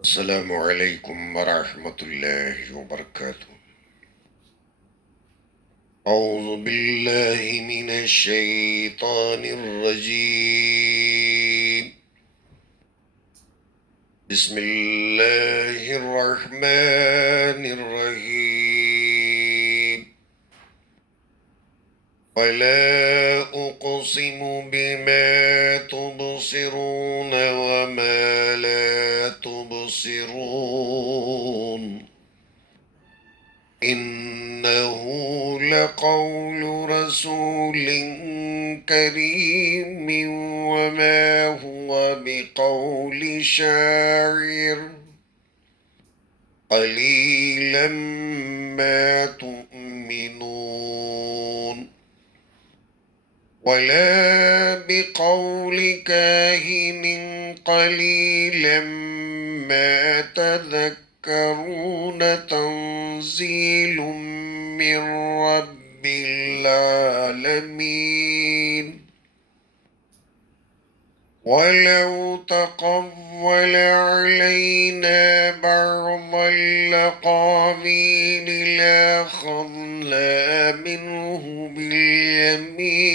السلام علیکم ورحمۃ اللہ وبرکاتہ۔ اعوذ باللہ من الشیطان الرجیم، بسم اللہ الرحمن الرحیم۔ فلا اقسم بما تبصرون وما لا تبصرون، إنه لقول رسول كريم وما هو بقول شاعر قليلا ما تؤمنون، ولا بقول كاهن قليلا ما تذكرون، تنزيل من رب العالمين. ولو تقول علينا بعض الأقاويل لأخذنا منه باليمين،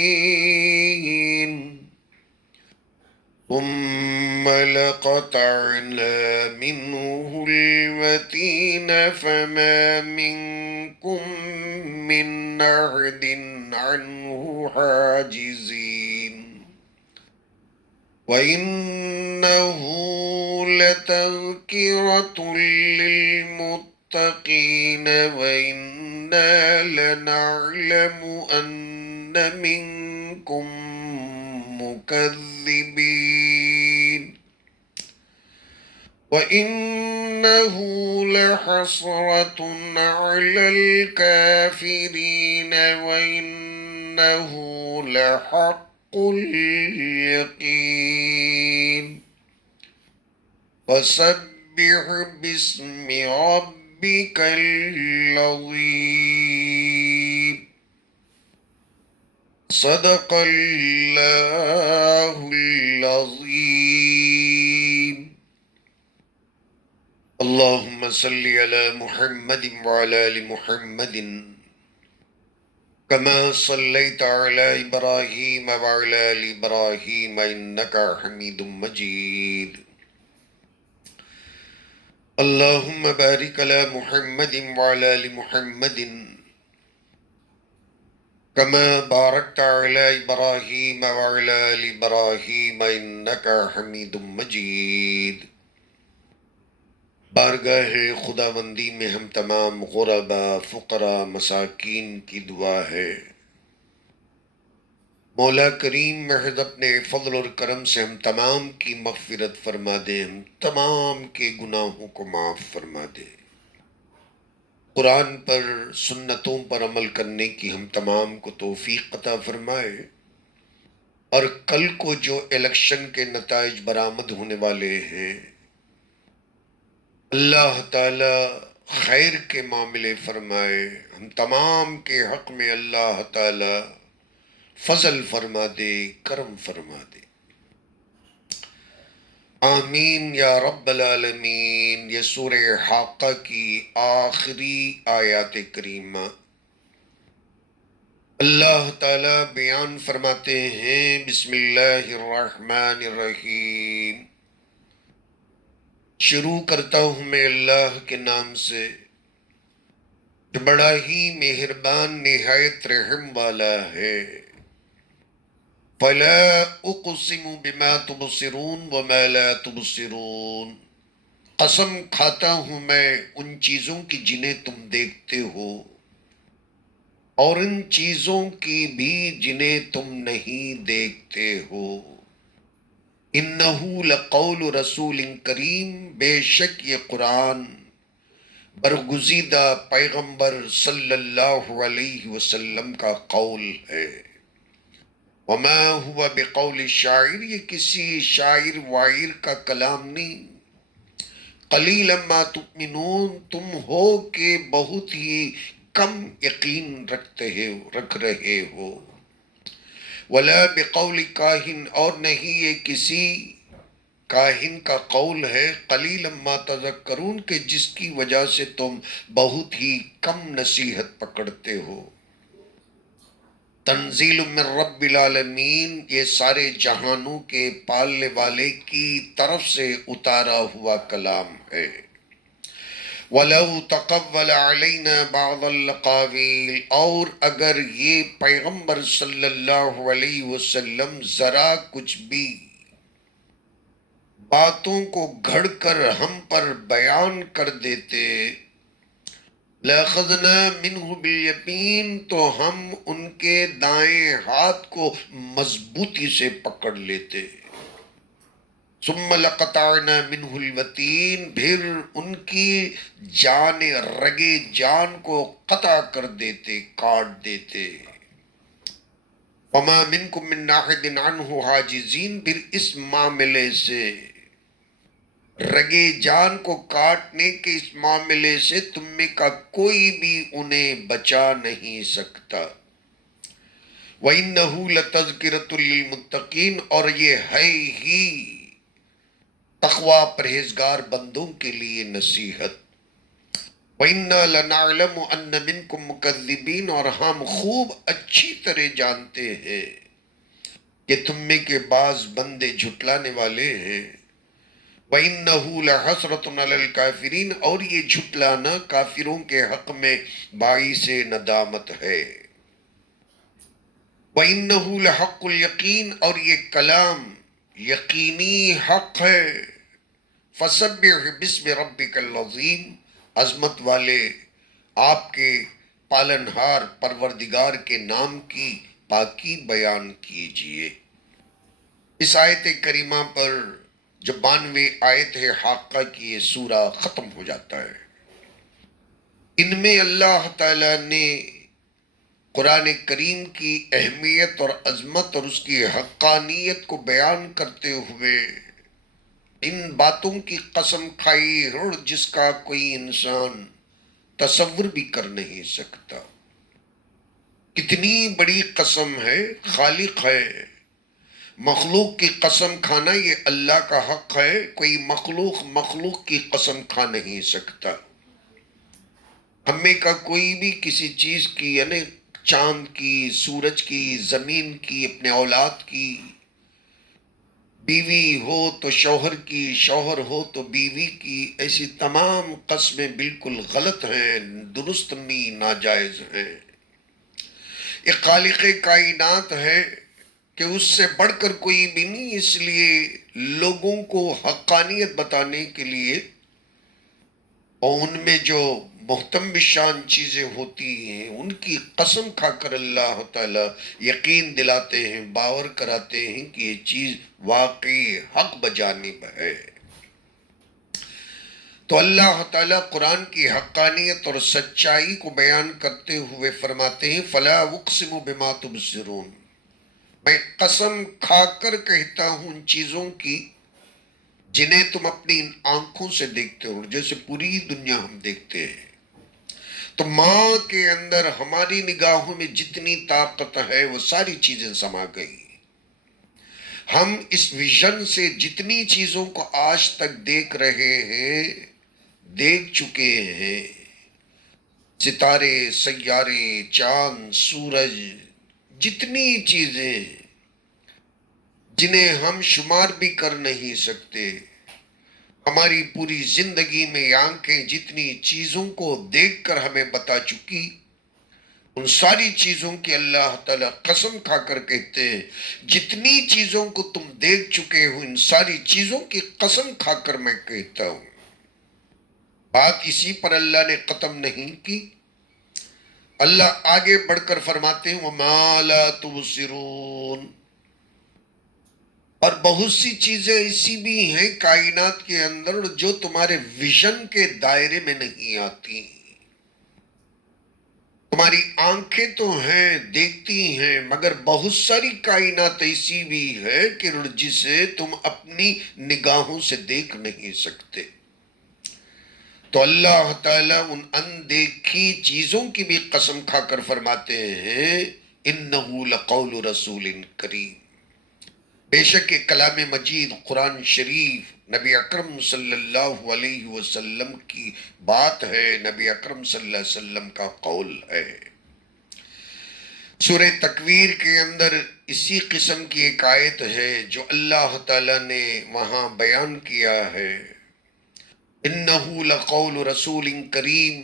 ثم لقطعنا منه الوتين، فما منكم من أحد عنه حاجزين. وإنه لتذكرة للمتقين، وإنا لنعلم أن منكم مكذبين، وإنه لحسرة على الكافرين، وإنه لحق اليقين. فسبح باسم ربك العظيم. صدق الله العظيم. اللهم صل على محمد وعلى آل محمد كما صليت على إبراهيم وعلى آل إبراهيم إنك حميد مجيد. اللهم بارك على محمد وعلى آل محمد كما باركت على إبراهيم وعلى آل إبراهيم إنك حميد مجيد. بارگاہ خداوندی میں ہم تمام غربا، فقراء، مساکین کی دعا ہے، مولا کریم محض اپنے فضل اور کرم سے ہم تمام کی مغفرت فرما دے، ہم تمام کے گناہوں کو معاف فرما دے، قرآن پر، سنتوں پر عمل کرنے کی ہم تمام کو توفیق عطا فرمائے، اور کل کو جو الیکشن کے نتائج برآمد ہونے والے ہیں، اللہ تعالی خیر کے معاملے فرمائے، ہم تمام کے حق میں اللہ تعالی فضل فرما دے، کرم فرما دے، آمین یا رب العالمین۔ یہ سورہ حاقہ کی آخری آیات کریمہ اللہ تعالی بیان فرماتے ہیں، بسم اللہ الرحمن الرحیم۔ شروع کرتا ہوں میں اللہ کے نام سے جو بڑا ہی مہربان نہایت رحم والا ہے۔ فلا اقسم بما تبصرون وما لا تبصرون، قسم کھاتا ہوں میں ان چیزوں کی جنہیں تم دیکھتے ہو اور ان چیزوں کی بھی جنہیں تم نہیں دیکھتے ہو۔ انہ لقول رسول کریم، بے شک یہ قرآن برگزیدہ پیغمبر صلی اللہ علیہ وسلم کا قول ہے۔ وما ہوا بقول شاعر، یہ کسی شاعر واعر کا کلام نہیں۔ قلیلا ما تؤمنون، تم ہو کہ بہت ہی کم یقین رکھ رہے ہو۔ ولا بقول کاہن، اور نہیں یہ کسی کاہن کا قول ہے قلیلا ما تذکرون، کہ جس کی وجہ سے تم بہت ہی کم نصیحت پکڑتے ہو۔ تنزیل من رب العالمین، یہ سارے جہانوں کے پالنے والے کی طرف سے اتارا ہوا کلام ہے۔ وَلَوْ تَقَوَّلَ عَلَيْنَا بَعْضَ الْأَقَاوِيلِ، اور اگر یہ پیغمبر صلی اللہ علیہ وسلم ذرا کچھ بھی باتوں کو گھڑ کر ہم پر بیان کر دیتے، لَأَخَذْنَا مِنْهُ بِالْيَمِينِ، تو ہم ان کے دائیں ہاتھ کو مضبوطی سے پکڑ لیتے۔ ثُمَّ لَقَطَعْنَا مِنْهُ الْوَتِينَ، پھر ان کی جان رگے جان کو قطع کر دیتے، کاٹ دیتے۔ وَمَا مِنْكُمْ مِنْ أَحَدٍ عَنْهُ حَاجِزِينَ، پھر اس معاملے سے، رگے جان کو کاٹنے کے اس معاملے سے تم میں کا کوئی بھی انہیں بچا نہیں سکتا۔ وَإِنَّهُ لَتَذْكِرَةٌ لِّلْمُتَّقِينَ، اور یہ ہے ہی تقوی پرہیزگار بندوں کے لیے نصیحت۔ وَإِنَّا لَنَعْلَمُ أَنَّ مِنْكُمْ مُكَذِّبِينَ، اور ہم خوب اچھی طرح جانتے ہیں کہ تم میں کے بعض بندے جھٹلانے والے ہیں۔ وَإِنَّهُ لَحَسْرَةٌ عَلَى الْكَافِرِينَ، اور یہ جھٹلانا کافروں کے حق میں باعث ندامت ہے۔ وَإِنَّهُ لَحَقُّ الْيَقِينِ، اور یہ کلام یقینی حق ہے۔ فَسَبِّحْ بِاسْمِ رَبِّكَ الْعَظِيمِ، عظمت والے آپ کے پالنہار پروردگار کے نام کی پاکی بیان کیجئے۔ اس آیت کریمہ پر جو 92 آیت ہے حاقہ کی، یہ سورہ ختم ہو جاتا ہے۔ ان میں اللہ تعالیٰ نے قرآن کریم کی اہمیت اور عظمت اور اس کی حقانیت کو بیان کرتے ہوئے ان باتوں کی قسم کھائی ہے جس کا کوئی انسان تصور بھی کر نہیں سکتا۔ کتنی بڑی قسم ہے، خالق ہے، مخلوق کی قسم کھانا یہ اللہ کا حق ہے، کوئی مخلوق کی قسم کھا نہیں سکتا۔ ہمیں کا کوئی بھی کسی چیز کی، یعنی چاند کی، سورج کی، زمین کی، اپنے اولاد کی، بیوی ہو تو شوہر کی، شوہر ہو تو بیوی کی، ایسی تمام قسمیں بالکل غلط ہیں، درست نہیں، ناجائز ہیں۔ ایک خالق کائنات ہے کہ اس سے بڑھ کر کوئی بھی نہیں، اس لیے لوگوں کو حقانیت بتانے کے لیے اور ان میں جو محتم بشان چیزیں ہوتی ہیں ان کی قسم کھا کر اللہ تعالیٰ یقین دلاتے ہیں، باور کراتے ہیں کہ یہ چیز واقعی حق بجانب ہے۔ تو اللہ تعالیٰ قرآن کی حقانیت اور سچائی کو بیان کرتے ہوئے فرماتے ہیں فَلَا أُقْسِمُ بِمَا تُبْصِرُونَ، میں قسم کھا کر کہتا ہوں ان چیزوں کی جنہیں تم اپنی آنکھوں سے دیکھتے ہو، جیسے پوری دنیا ہم دیکھتے ہیں۔ تو ماں کے اندر ہماری نگاہوں میں جتنی طاقت ہے وہ ساری چیزیں سما گئی۔ ہم اس ویژن سے جتنی چیزوں کو آج تک دیکھ رہے ہیں، دیکھ چکے ہیں، ستارے، سیارے، چاند، سورج، جتنی چیزیں جنہیں ہم شمار بھی کر نہیں سکتے، ہماری پوری زندگی میں یہ آنکھیں جتنی چیزوں کو دیکھ کر ہمیں بتا چکی، ان ساری چیزوں کی اللہ تعالیٰ قسم کھا کر کہتے ہیں جتنی چیزوں کو تم دیکھ چکے ہو ان ساری چیزوں کی قسم کھا کر میں کہتا ہوں۔ بات اسی پر اللہ نے ختم نہیں کی، اللہ آگے بڑھ کر فرماتے ہیں وَمَا لَا تُبْصِرُونَ، اور بہت سی چیزیں ایسی بھی ہیں کائنات کے اندر جو تمہارے ویژن کے دائرے میں نہیں آتی۔ تمہاری آنکھیں تو ہیں، دیکھتی ہیں، مگر بہت ساری کائنات ایسی بھی ہے کہ جسے تم اپنی نگاہوں سے دیکھ نہیں سکتے۔ تو اللہ تعالیٰ ان اندیکھی چیزوں کی بھی قسم کھا کر فرماتے ہیں اِنَّهُ لَقَوْلُ رَسُولٍ کریم، بے شک یہ کلام مجید قرآن شریف نبی اکرم صلی اللہ علیہ وسلم کی بات ہے، نبی اکرم صلی اللہ علیہ وسلم کا قول ہے۔ سورہ تکویر کے اندر اسی قسم کی ایک آیت ہے جو اللہ تعالیٰ نے وہاں بیان کیا ہے، اِنَّهُ لَقَوْلُ رَسُولٍ كَرِيمٍ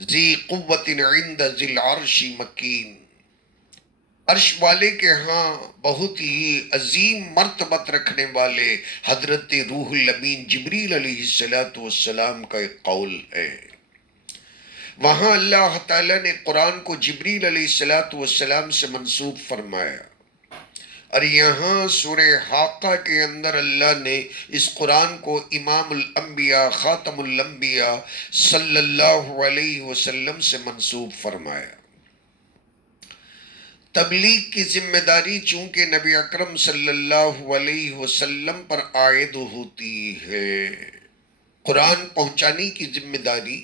ذِي قُوَّةٍ عِنْدَ ذِي الْعَرْشِ مَكِينٍ۔ عرش والے کے ہاں بہت ہی عظیم مرتبت رکھنے والے حضرت روح الامین جبریل علیہ السلام کا ایک قول ہے۔ وہاں اللہ تعالیٰ نے قرآن کو جبریل علیہ السلام سے منسوب فرمایا، اور یہاں سورہ حاقہ کے اندر اللہ نے اس قرآن کو امام الانبیاء خاتم الانبیاء صلی اللہ علیہ وسلم سے منسوب فرمایا۔ تبلیغ کی ذمہ داری چونکہ نبی اکرم صلی اللہ علیہ وسلم پر عائد ہوتی ہے، قرآن پہنچانے کی ذمہ داری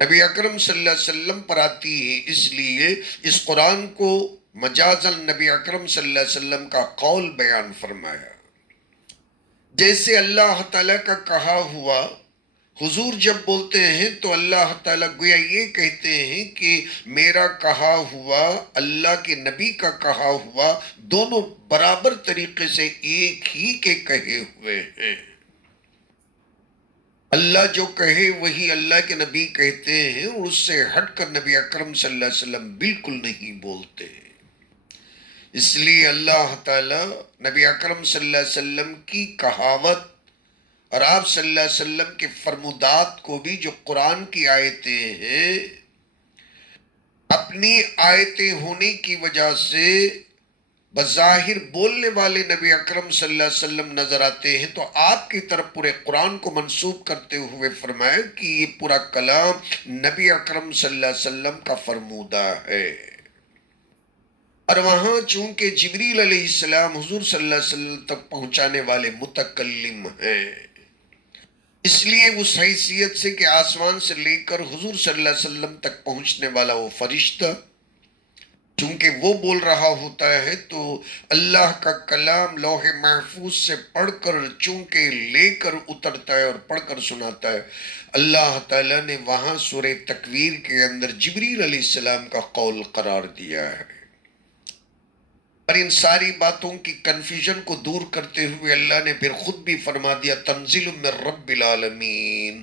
نبی اکرم صلی اللہ علیہ وسلم پر آتی ہے، اس لیے اس قرآن کو مجازاً نبی اکرم صلی اللہ علیہ وسلم کا قول بیان فرمایا۔ جیسے اللہ تعالیٰ کا کہا ہوا، حضور جب بولتے ہیں تو اللہ تعالیٰ گویا یہ کہتے ہیں کہ میرا کہا ہوا، اللہ کے نبی کا کہا ہوا، دونوں برابر طریقے سے ایک ہی کے کہے ہوئے ہیں۔ اللہ جو کہے وہی اللہ کے نبی کہتے ہیں، اور اس سے ہٹ کر نبی اکرم صلی اللہ علیہ وسلم بالکل نہیں بولتے۔ اس لیے اللہ تعالیٰ نبی اکرم صلی اللہ علیہ وسلم کی کہاوت اور آپ صلی اللہ علیہ وسلم کے فرمودات کو بھی جو قرآن کی آیتیں ہیں، اپنی آیتیں ہونے کی وجہ سے بظاہر بولنے والے نبی اکرم صلی اللہ علیہ وسلم نظر آتے ہیں، تو آپ کی طرف پورے قرآن کو منسوب کرتے ہوئے فرمایا کہ یہ پورا کلام نبی اکرم صلی اللہ علیہ وسلم کا فرمودہ ہے۔ اور وہاں چونکہ جبریل علیہ السلام حضور صلی اللہ علیہ وسلم تک پہنچانے والے متکلم ہیں، اس لیے اس حیثیت سے کہ آسمان سے لے کر حضور صلی اللہ علیہ وسلم تک پہنچنے والا وہ فرشتہ چونکہ وہ بول رہا ہوتا ہے، تو اللہ کا کلام لوح محفوظ سے پڑھ کر چونکہ لے کر اترتا ہے اور پڑھ کر سناتا ہے۔ اللہ تعالیٰ نے وہاں سورہ تکویر کے اندر جبریل علیہ السلام کا قول قرار دیا ہے، اور ان ساری باتوں کی کنفیوژن کو دور کرتے ہوئے اللہ نے پھر خود بھی فرما دیا تنزیل من رب العالمین۔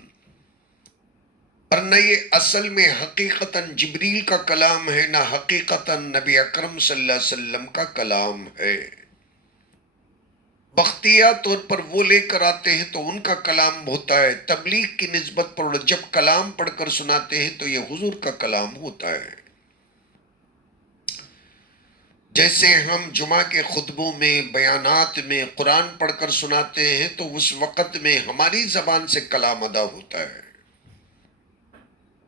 ورنہ یہ اصل میں حقیقتاً جبریل کا کلام ہے، نہ حقیقتاً نبی اکرم صلی اللہ علیہ وسلم کا کلام ہے۔ بختیہ طور پر وہ لے کر آتے ہیں تو ان کا کلام ہوتا ہے، تبلیغ کی نسبت پر جب کلام پڑھ کر سناتے ہیں تو یہ حضور کا کلام ہوتا ہے۔ جیسے ہم جمعہ کے خطبوں میں بیانات میں قرآن پڑھ کر سناتے ہیں تو اس وقت میں ہماری زبان سے کلام ادا ہوتا ہے،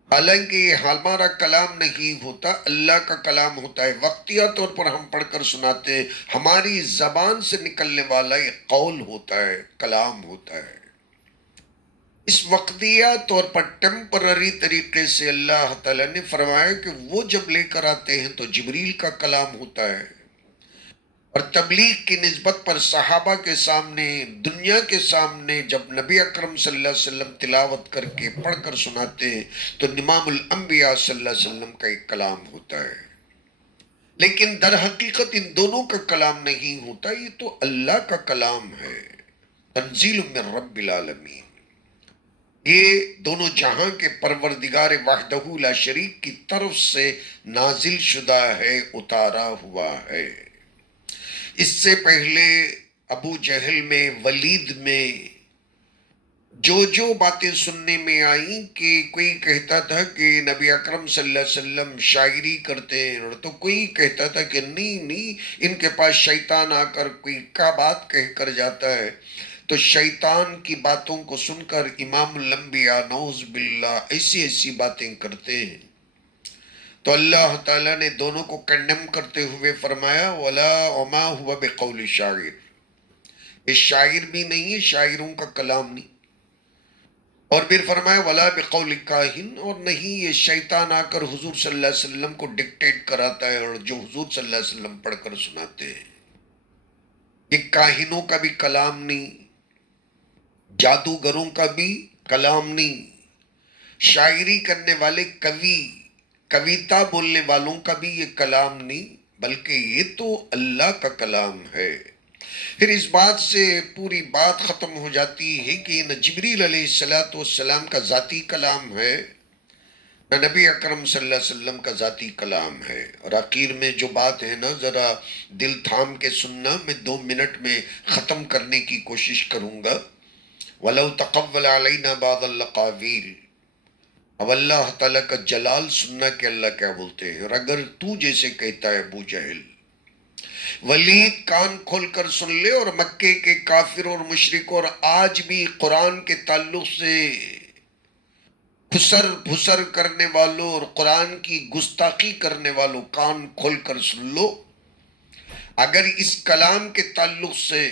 حالانکہ یہ ہمارا کلام نہیں ہوتا، اللہ کا کلام ہوتا ہے۔ وقتیہ طور پر ہم پڑھ کر سناتے ہیں، ہماری زبان سے نکلنے والا یہ قول ہوتا ہے، کلام ہوتا ہے۔ اس وقتیہ طور پر ٹیمپرری طریقے سے اللہ تعالیٰ نے فرمایا کہ وہ جب لے کر آتے ہیں تو جبریل کا کلام ہوتا ہے، اور تبلیغ کی نسبت پر صحابہ کے سامنے، دنیا کے سامنے جب نبی اکرم صلی اللہ علیہ وسلم تلاوت کر کے پڑھ کر سناتے ہیں تو امام الانبیاء صلی اللہ علیہ وسلم کا ایک کلام ہوتا ہے، لیکن در حقیقت ان دونوں کا کلام نہیں ہوتا، یہ تو اللہ کا کلام ہے، تنزیل من رب العالمین۔ یہ دونوں جہاں کے پروردگار وحدہ لا شریک کی طرف سے نازل شدہ ہے، اتارا ہوا ہے۔ اس سے پہلے ابو جہل میں، ولید میں جو باتیں سننے میں آئیں کہ کوئی کہتا تھا کہ نبی اکرم صلی اللہ علیہ وسلم شاعری کرتے ہیں، اور تو کوئی کہتا تھا کہ نہیں ان کے پاس شیطان آ کر کوئی کا بات کہہ کر جاتا ہے، تو شیطان کی باتوں کو سن کر امام الانبیاء نعوذ باللہ ایسی باتیں کرتے ہیں، تو اللہ تعالیٰ نے دونوں کو کنڈم کرتے ہوئے فرمایا وَلَا وَمَا هُوَ بِقَوْلِ شاعر، یہ شاعر بھی نہیں ہے، شاعروں کا کلام نہیں، اور پھر فرمایا وَلَا بِقَوْلِ کاہن، اور نہیں یہ شیطان آ کر حضور صلی اللہ علیہ وسلم کو ڈکٹیٹ کراتا ہے، اور جو حضور صلی اللہ علیہ وسلم پڑھ کر سناتے ہیں۔ یہ کاہنوں کا بھی کلام نہیں، جادوگروں کا بھی کلام نہیں، شاعری کرنے والے کوی، کویتا بولنے والوں کا بھی یہ کلام نہیں، بلکہ یہ تو اللہ کا کلام ہے۔ پھر اس بات سے پوری بات ختم ہو جاتی ہے کہ یہ نہ جبریل علیہ السلام کا ذاتی کلام ہے، نہ نبی اکرم صلی اللہ علیہ وسلم کا ذاتی کلام ہے۔ اور آخر میں جو بات ہے نا، ذرا دل تھام کے سننا، میں 2 منٹ میں ختم کرنے کی کوشش کروں گا۔ وَلَوْ تَقَوَّلَ عَلَيْنَا بَعْضَ الْأَقَاوِيلِ، اب اللہ تعالیٰ کا جلال سننا کہ اللہ کیا بولتے ہیں۔ اور اگر تو جیسے کہتا ہے ابو جہل، ولید کان کھول کر سن لے، اور مکے کے کافر اور مشرک اور آج بھی قرآن کے تعلق سے پھسر پھسر کرنے والوں اور قرآن کی گستاخی کرنے والوں، کان کھول کر سن لو۔ اگر اس کلام کے تعلق سے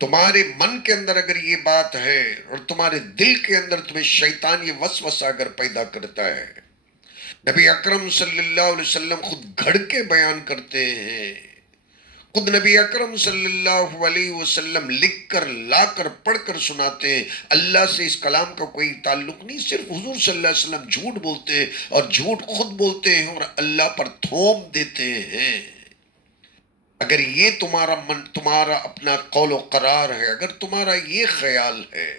تمہارے من کے اندر اگر یہ بات ہے، اور تمہارے دل کے اندر تمہیں شیطان یہ وسوسہ اگر پیدا کرتا ہے، نبی اکرم صلی اللہ علیہ وسلم خود گھڑ کے بیان کرتے ہیں، خود نبی اکرم صلی اللہ علیہ وسلم لکھ کر لا کر پڑھ کر سناتے ہیں، اللہ سے اس کلام کا کوئی تعلق نہیں، صرف حضور صلی اللہ علیہ وسلم جھوٹ بولتے ہیں، اور جھوٹ خود بولتے ہیں اور اللہ پر تھوم دیتے ہیں۔ اگر یہ تمہارا اپنا قول و قرار ہے، اگر تمہارا یہ خیال ہے،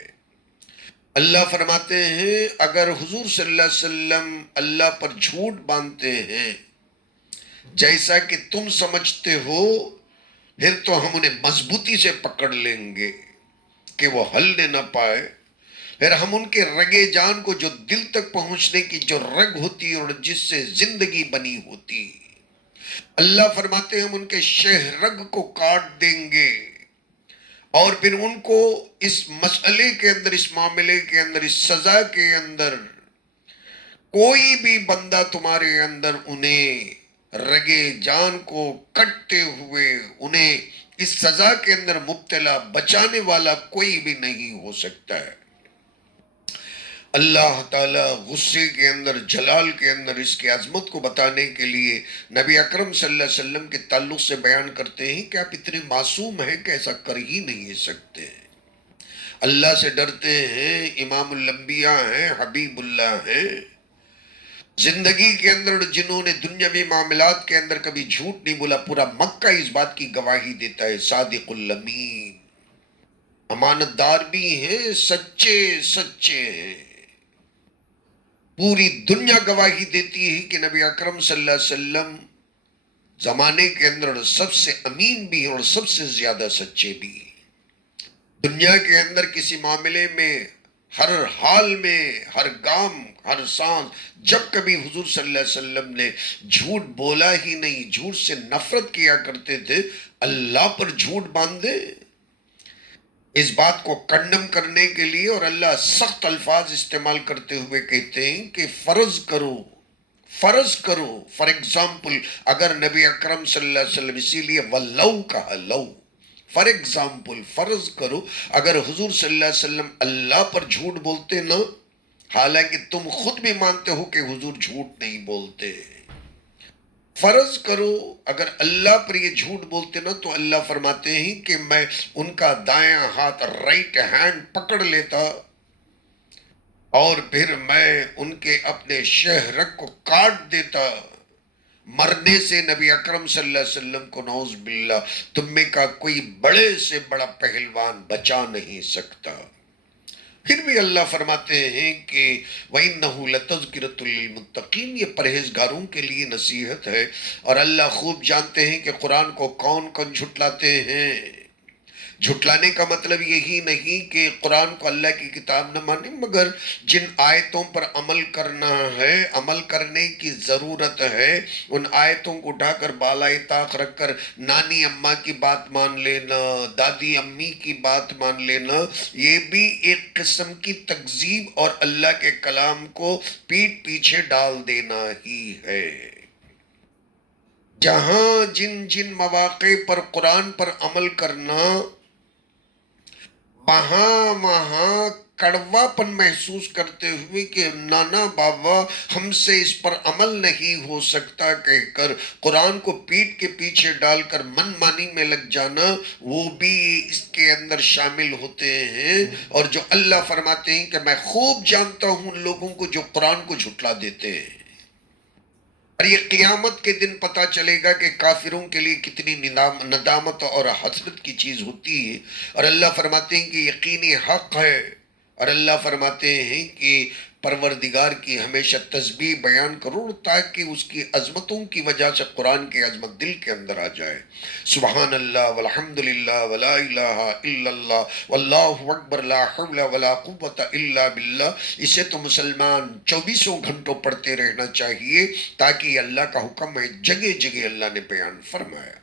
اللہ فرماتے ہیں اگر حضور صلی اللہ علیہ وسلم اللہ پر جھوٹ باندھتے ہیں جیسا کہ تم سمجھتے ہو، پھر تو ہم انہیں مضبوطی سے پکڑ لیں گے کہ وہ ہلنے نہ پائے۔ پھر ہم ان کے رگے جان کو، جو دل تک پہنچنے کی جو رگ ہوتی اور جس سے زندگی بنی ہوتی، اللہ فرماتے ہیں ہم ان کے شہ رگ کو کاٹ دیں گے، اور پھر ان کو اس مسئلے کے اندر، اس معاملے کے اندر، اس سزا کے اندر کوئی بھی بندہ تمہارے اندر انہیں رگے جان کو کٹتے ہوئے انہیں اس سزا کے اندر مبتلا بچانے والا کوئی بھی نہیں ہو سکتا ہے۔ اللہ تعالیٰ غصے کے اندر، جلال کے اندر اس کی عظمت کو بتانے کے لیے نبی اکرم صلی اللہ علیہ وسلم کے تعلق سے بیان کرتے ہیں کہ آپ اتنے معصوم ہیں کہ ایسا کر ہی نہیں سکتے، اللہ سے ڈرتے ہیں، امام الانبیاء ہیں، حبیب اللہ ہیں، زندگی کے اندر جنہوں نے دنیاوی معاملات کے اندر کبھی جھوٹ نہیں بولا، پورا مکہ اس بات کی گواہی دیتا ہے، صادق الامین، امانت دار بھی ہیں، سچے سچے ہیں۔ پوری دنیا گواہی دیتی ہے کہ نبی اکرم صلی اللہ علیہ وسلم زمانے کے اندر سب سے امین بھی ہیں اور سب سے زیادہ سچے بھی ہیں۔ دنیا کے اندر کسی معاملے میں، ہر حال میں، ہر گام، ہر سانس، جب کبھی حضور صلی اللہ علیہ وسلم نے جھوٹ بولا ہی نہیں، جھوٹ سے نفرت کیا کرتے تھے، اللہ پر جھوٹ باندھے، اس بات کو کنڈم کرنے کے لیے، اور اللہ سخت الفاظ استعمال کرتے ہوئے کہتے ہیں کہ فرض کرو، فرض کرو، فار ایگزامپل اگر نبی اکرم صلی اللہ علیہ وسلم، اسی لیے وَلَوْ کہا، لو، فار ایگزامپل فرض کرو اگر حضور صلی اللہ علیہ وسلم اللہ پر جھوٹ بولتے نا، حالانکہ تم خود بھی مانتے ہو کہ حضور جھوٹ نہیں بولتے، فرض کرو اگر اللہ پر یہ جھوٹ بولتے نا، تو اللہ فرماتے ہیں کہ میں ان کا دائیں ہاتھ، رائٹ ہینڈ پکڑ لیتا، اور پھر میں ان کے اپنے شہ رگ کو کاٹ دیتا۔ مرنے سے نبی اکرم صلی اللہ علیہ وسلم کو نعوذ باللہ تم میں کا کوئی بڑے سے بڑا پہلوان بچا نہیں سکتا۔ پھر بھی اللہ فرماتے ہیں کہ وَإِنَّهُ لَتَذْكِرَةٌ لِّلْمُتَّقِينَ، یہ پرہیزگاروں کے لیے نصیحت ہے۔ اور اللہ خوب جانتے ہیں کہ قرآن کو کون کون جھٹلاتے ہیں۔ جھٹلانے کا مطلب یہی نہیں کہ قرآن کو اللہ کی کتاب نہ مانے، مگر جن آیتوں پر عمل کرنا ہے، عمل کرنے کی ضرورت ہے، ان آیتوں کو اٹھا کر بالائے طاق رکھ کر نانی اماں کی بات مان لینا، دادی امی کی بات مان لینا، یہ بھی ایک قسم کی تکذیب اور اللہ کے کلام کو پیٹ پیچھے ڈال دینا ہی ہے۔ جہاں جن جن مواقع پر قرآن پر عمل کرنا وہاں وہاں کڑواپن محسوس کرتے ہوئے کہ نانا بابا ہم سے اس پر عمل نہیں ہو سکتا کہہ کر قرآن کو پیٹ کے پیچھے ڈال کر من مانی میں لگ جانا، وہ بھی اس کے اندر شامل ہوتے ہیں۔ اور جو اللہ فرماتے ہیں کہ میں خوب جانتا ہوں ان لوگوں کو جو قرآن کو جھٹلا دیتے ہیں، اور یہ قیامت کے دن پتا چلے گا کہ کافروں کے لیے کتنی ندامت اور حسرت کی چیز ہوتی ہے۔ اور اللہ فرماتے ہیں کہ یقینی حق ہے، اور اللہ فرماتے ہیں کہ پروردگار کی ہمیشہ تسبیح بیان کرو تاکہ اس کی عظمتوں کی وجہ سے قرآن کی عظمت دل کے اندر آ جائے۔ سبحان اللہ والحمد للہ ولا الہ الا اللہ واللہ اکبر لا حول ولا قوت الا باللہ۔ اسے تو مسلمان 24 گھنٹوں پڑھتے رہنا چاہیے تاکہ یہ اللہ کا حکم ہے، جگہ جگہ اللہ نے بیان فرمایا۔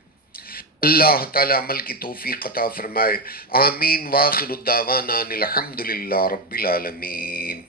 اللہ تعالی عمل کی توفیق عطا فرمائے۔ آمین۔ واخر الدعوانا الحمد للہ رب العالمین۔